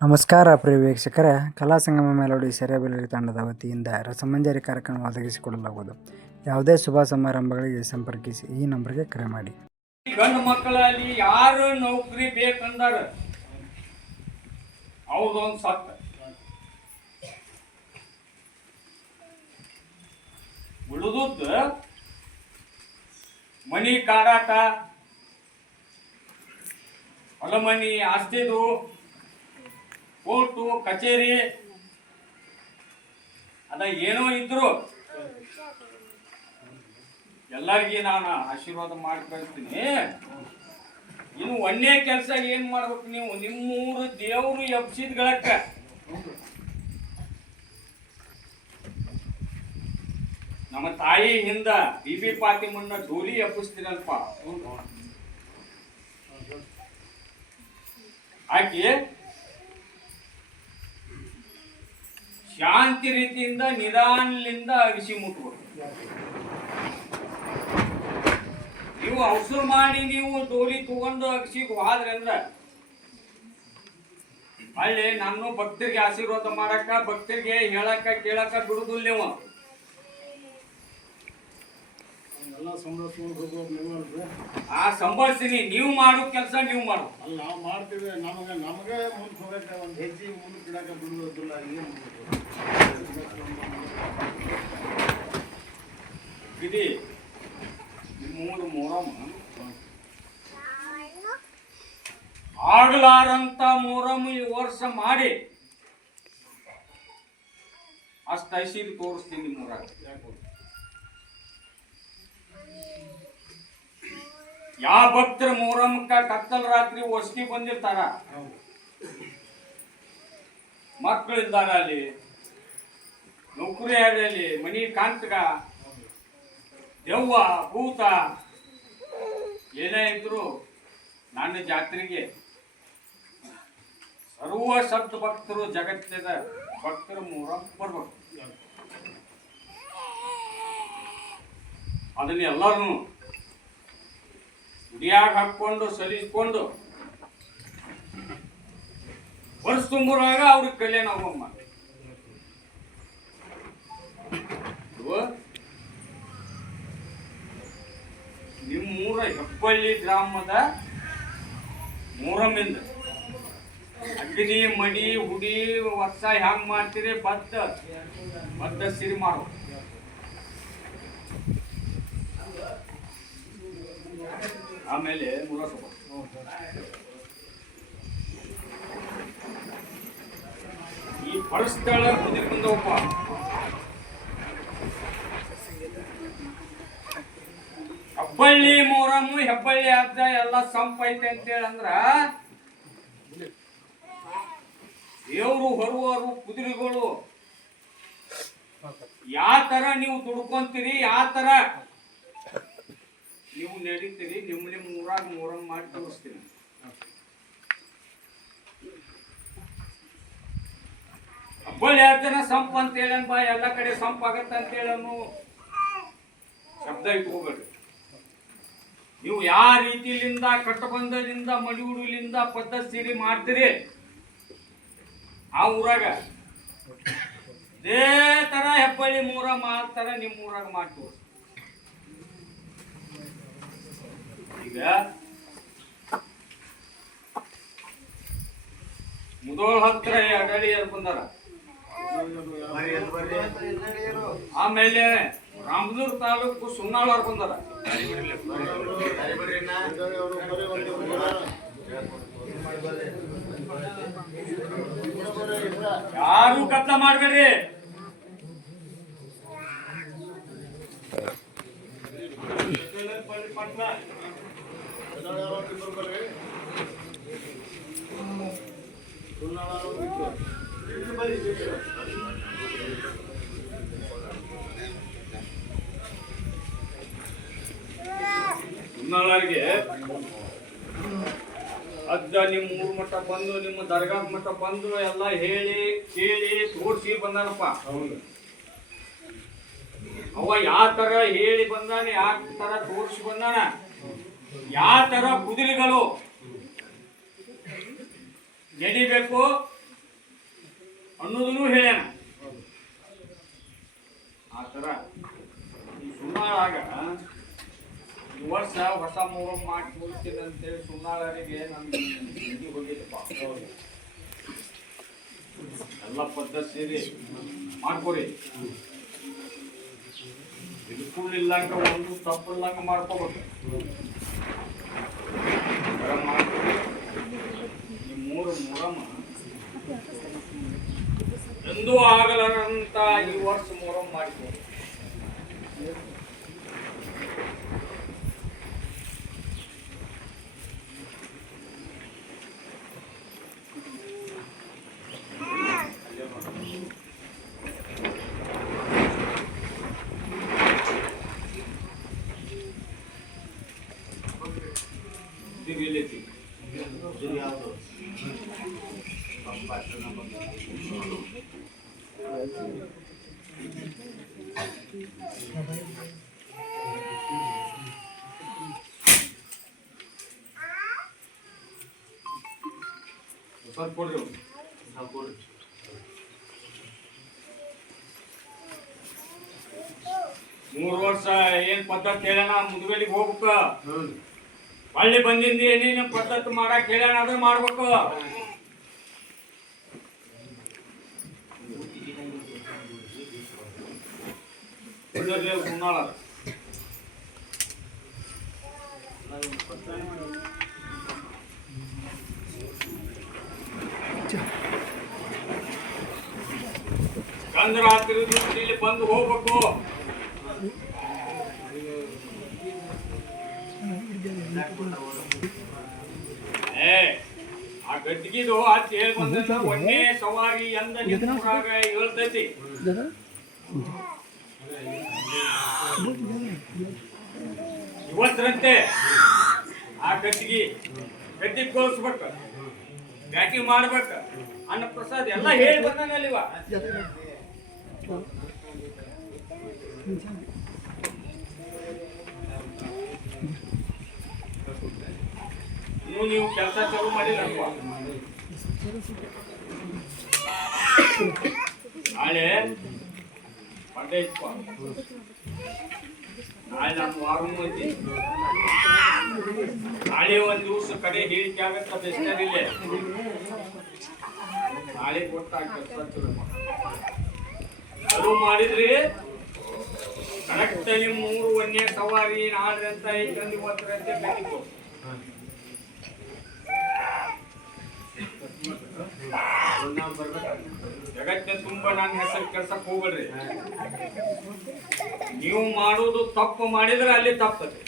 ನಮಸ್ಕಾರ ಪ್ರಿಯ ವೀಕ್ಷಕರೇ. ಕಲಾ ಸಂಗಮ ಮೆಲೋಡಿ ಸೆರೆಬೆಲರಿ ತಂಡದ ವತಿಯಿಂದ ರಸಮಂಜರಿ ಕಾರ್ಯಕ್ರಮ ಒದಗಿಸಿಕೊಡಲಾಗುವುದು ಯಾವುದೇ ಶುಭ ಸಮಾರಂಭಗಳಿಗೆ ಸಂಪರ್ಕಿಸಿ ಈ ನಂಬರ್ಗೆ ಕರೆ ಮಾಡಿ. ಗಂಡು ಮಕ್ಕಳಲ್ಲಿ ಯಾರು ನೌಕರಿ ಬೇಕಂದಾರ? ಅವ್ರದೊಂದು ಸತ್ತ ಮನಿ ಕಾಡಾಟ ಹೊಲಮನಿ ಆಸ್ತಿದು ಕೋರ್ಟು ಕಚೇರಿ ಅದ ಏನೋ ಇದ್ರು. ಎಲ್ಲರಿಗೆ ನಾನು ಆಶೀರ್ವಾದ ಮಾಡ್ಕೊಳ್ತೀನಿ. ಕಳಿಸ್ತೀನಿ ಇನ್ನು ಒಂದೇ ಕೆಲಸ ಏನ್ ಮಾಡ್ಬೇಕು ನೀವು? ನಿಮ್ಮೂರು ದೇವರು ಎಬ್ಸಿದ ಗಳಕ್ಕ ನಮ್ಮ ತಾಯಿ ಹಿಂದ ಬಿಬಿ ಪಾತಿಮನ್ನ ಡೋಲಿ ಎಬ್ಬಿಸ್ತೀರಲ್ಪ? ಆಕೆ ಶಾಂತಿ ರೀತಿಯಿಂದ ನಿಧಾನದಿಂದ ಅಗಿಸಿ ಮುಟ್ಬೇಕು ನೀವು ಅವಸರ ಮಾಡಿ ನೀವು ಡೋಲಿ ತಗೊಂಡು ಅಗಸಿಗೆ ಹೋದ್ರೆ ಅಂದ್ರ ಅಲ್ಲಿ ನಾನು ಭಕ್ತರಿಗೆ ಆಶೀರ್ವಾದ ಮಾಡಕ್ಕ, ಭಕ್ತರಿಗೆ ಹೇಳಕ್ಕ, ಕೇಳಕ್ಕ ಬಿಡುದಿಲ್ಲ ನೀವು. ಆ ಸಂಭಾಳಿಸ್ತೀನಿ ನೀವು ಮಾಡೋ ಕೆಲಸ ನೀವು ಮಾಡು. ಅಲ್ಲಿ ನಾವು ಮಾಡ್ತೀವಿ. ನಮಗೆ ನಮಗೆ ಮುಂದೆ ಹೋಗಕ್ಕೆ ಒಂದು ಹೆಜ್ಜೆ ಮುಂದೆ ಬಿಡಕ್ಕೆ ಬಿಡುವುದಿಲ್ಲ ಏನು ಬಿಡಿ ನಿಮ್ಮೂರು ಮೊರಮ್ಮ? ಆಗ್ಲಾರಂತ ಮೊರಮ್ ಈ ವರ್ಷ ಮಾಡಿ. ಅಷ್ಟ ಐಸಿದ್ ತೋರಿಸ್ತೀನಿ ನಿಮ್ಮೂರಾಗ ಯಾವ ಭಕ್ತರ ಮೊಹರಮಕ್ಕ ಕತ್ತಲ ರಾತ್ರಿ ಒಸಗಿ ಬಂದಿರ್ತಾರ? ಮಕ್ಕಳಿದ್ದಾರ ಅಲ್ಲಿ? ನೌಕರಿ ಅಲ್ಲಿ? ಮನಿ ಕಾಂತಗ ದೆವ್ವ, ಭೂತ? ಏನೇ ಇದ್ರು ನನ್ನ ಜಾತ್ರೆಗೆ. ಸರ್ವ ಶಬ್ದ ಭಕ್ತರು ಜಗತ್ತಿನ ಭಕ್ತರು ಮೂರ ಬರ್ಬೇಕು ಅದನ್ನ ಎಲ್ಲರೂ ಗುಡಿಯಾಗ ಹಾಕ್ಕೊಂಡು, ಸಲಿಸ್ಕೊಂಡು. ವರ್ಷ ತುಂಬುವಾಗ ಅವ್ರಿಗೆ ಕಲ್ಯಾಣ ಹೋಗಮ್ಮ ನಿಮ್ಮ ನಿಮ್ಮೂರ ಹೆಬ್ಬಳ್ಳಿ ಗ್ರಾಮದ ಮೂರಮ್ಮಿಂದ. ಅಗ್ನಿ, ಮಡಿ, ಹುಡಿ, ವರ್ಷ ಹ್ಯಾಂಗ್ ಮಾಡ್ತೀರಿ, ಬದ್ದ ಬದ್ದ ಸಿರಿ ಮಾಡು ಆಮೇಲೆ ಮುರಸಪ್ಪ ಈ ಪರಸ್ಥಳ ಕುದಿರ್ಕೊಂಡವಪ್ಪ ಹೆಬ್ಬಳ್ಳಿ ಮೂರಮ್ಮ ಹೆಬ್ಬಳ್ಳಿ ಹಬ್ಬ ಎಲ್ಲ ಸಂಪೈತೆ ಅಂತೇಳಿ ಅಂದ್ರ ದೇವರು ಹೊರುವರು ಕುದುರೆಗಳು. ಯಾವ ತರ ನೀವು ದುಡ್ಕೊಂತೀರಿ ಯಾವ ತರ ನೀವು ನಡೀತೀರಿ ನಿಮ್ಮ ನಿಮ್ಮ ಊರಾಗ ಮಾಡಿ ತೋರಿಸ್ತೀನಿ. ಹಬ್ಬಳ್ಳಿ ಜನ ಸಂಪ್ ಅಂತ ಹೇಳನ್ ಬಾ, ಎಲ್ಲ ಕಡೆ ಸಂಪ್ ಆಗತ್ತ ಅಂತ ಹೇಳನು ಶಬ್ದ ಇಟ್ಕೋಬೇಡ್ರಿ ನೀವು ಯಾವ ರೀತಿಲಿಂದ ಕಟ್ಟಬಂಧದಿಂದ ಮಡಿಹುಡುಲಿಂದ ಪದ್ಧತಿ ಮಾಡ್ತೀರಿ? ಆ ಊರಾಗ. ಇದೇ ತರ ಹೆಬ್ಬಳ್ಳಿ ಮೂರ ಮಾಡ್ತಾರ ನಿಮ್ಮ ಊರಾಗ ಮಾಡ್ತೀವಿ ಈಗ ಮುದೋಳ ಹತ್ರ ಅಡಳಿಯರು ಬಂದಾರ. ಆಮೇಲೆ ರಾಮದೂರ್ ತಾಲೂಕು ಸುನ್ನಾಳವ್ರು ಬಂದಾರ. ಯಾರು ಕತ್ಲ ಮಾಡ್ಬೇಡ್ರಿ. ಸುನ್ನಾಳರಿಗೆ ಅಜ್ಜ ನಿಮ್ಮ ಊರ್ ಮಟ್ಟ ಬಂದು, ನಿಮ್ಮ ದರ್ಗಾ ಮಟ್ಟ ಬಂದು ಎಲ್ಲ ಹೇಳಿ, ಕೇಳಿ, ತೋರಿಸಿ ಬಂದಾನಪ್ಪ. ಅವ ಯಾವ ತರ ಹೇಳಿ ಬಂದಾನೆ, ಯಾವ ತರ ತೋರಿಸಿ ಬಂದಾನ? ಯಾವ ತರ ಕುದುರೆಗಳು ನಡಿಬೇಕು ಅನ್ನೋದನ್ನು ಹೇಳ್ಯಾನ ಆ ಥರ ಸುಮಾರಾಗ ಈ ವರ್ಷ ಹೊಸ ಮೂರು ಮಾಡಿ ಮುಗಿಸಿದಂತೆ ಅಂತೇಳಿ ಸುನ್ನಾಳರಿಗೆ ನಮ್ಗೆ ಹೋಗಿದ್ದಪ್ಪ ಎಲ್ಲ ಪದ್ಧತಿ ಸೇರಿ ಮಾಡ್ಕೊರಿ ಬಿಲ್ಕುಲ್ ಇಲ್ಲಂಗ ಒಂದು ತಪ್ಪಿಲ್ಲಂಗ ಮಾಡ್ಕೋಬೇಕು ಎಂದೂ ಆಗಲಾರಂತ ಈ ವರ್ಷ ಮೂರು ವರ್ಷ ಏನ್ ಪದ್ಧತಿ ಹೇಳಣ ಮುದುವೆಲಿಗೆ ಹೋಗ್ಬೇಕು ಹೊಳ್ಳಿ ಬಂದಿಂದ ಏನೇನು ಪದ್ಧತಿ ಮಾಡಕ್ ಹೇಳ್ಯಾನ ಅದನ್ನ ಮಾಡ್ಬೇಕು ಇಲ್ಲಿ ಬಂದು ಹೋಗ್ಬೇಕು. ಏ ಆ ಗದ್ದಿಗಿದು ಹಚ್ಚಿ ಹೇಳಿ ಬಂದ ಒಣ್ಣೆ ಸವಾರಿ ಎಂದ ನಿಮ್ಮೂರಾಗ ಹೇಳ್ತೈತಿ. ಇವತ್ತರಂತೆ ಆ ಕಟ್ಟಿಗೆ ಕಟ್ಟಿ ಕೋಸ್ಬೇಕ ಬ್ಯಾಟಿ ಮಾಡ್ಬೇಕ. ಅನ್ನ ಪ್ರಸಾದ್ ಎಲ್ಲ ಹೇಳಿ ಬಂದಾನಲ್ಲಿವ. ನೀವು ಕೆಲಸ ಚಾಲು ಮಾಡಿಲ್ಲಪ್ಪ ನಾಳೆ ಪಡ್ಡೆ ಇಪ್ಪ ನಾಳೆ ಒಂದ್ ದಿವಸ ಕಡೆ ಹೇಳಿಕೆ ಆಗತ್ತ ಬೆಸ್ಟರಿಲ್ಲ ನಾಳೆ ಗೊತ್ತಾಗ ಅದು ಮಾಡಿದ್ರಿ ಕರೆಕ್ಟ್ ನಿಮ್ ಮೂರು ಒಂದೇ ಸವಾರಿ ನಾಳೆ ಅಂತ ಐದು ಇವತ್ತರಂತೆ ಬೇಕಿತ್ತು ಜಗತ್ತಿನ ತುಂಬಾ ನನ್ನ ಹೆಸರು ಕೆಲ್ಸಕ್ಕೆ ಹೋಗ್ಬೇಡ್ರಿ. ನೀವು ಮಾಡುವುದು ತಪ್ಪು ಮಾಡಿದ್ರೆ ಅಲ್ಲಿ ತಪ್ಪದೆ.